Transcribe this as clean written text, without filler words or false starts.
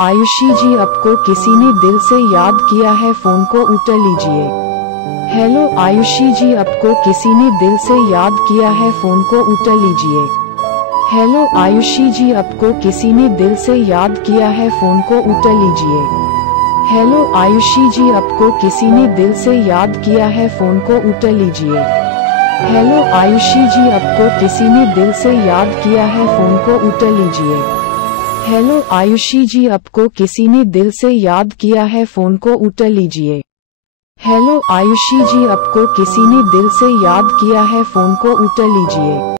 आयुषी जी, आपको किसी ने दिल से याद किया है, फोन को उठा लीजिए। हेलो आयुषी जी, आपको किसी ने दिल से याद किया है, फोन को उठा लीजिए। हेलो आयुषी जी, आपको किसी ने दिल से याद किया है, फोन को उठा लीजिए। हेलो आयुषी जी, आपको किसी ने दिल से याद किया है, फोन को उठा लीजिए। हेलो आयुषी जी, आपको किसी ने दिल से याद किया है, फोन को उठा लीजिए। हेलो आयुषी जी, आपको किसी ने दिल से याद किया है, फोन को उठा लीजिए। हेलो आयुषी जी, आपको किसी ने दिल से याद किया है, फोन को उठा लीजिए।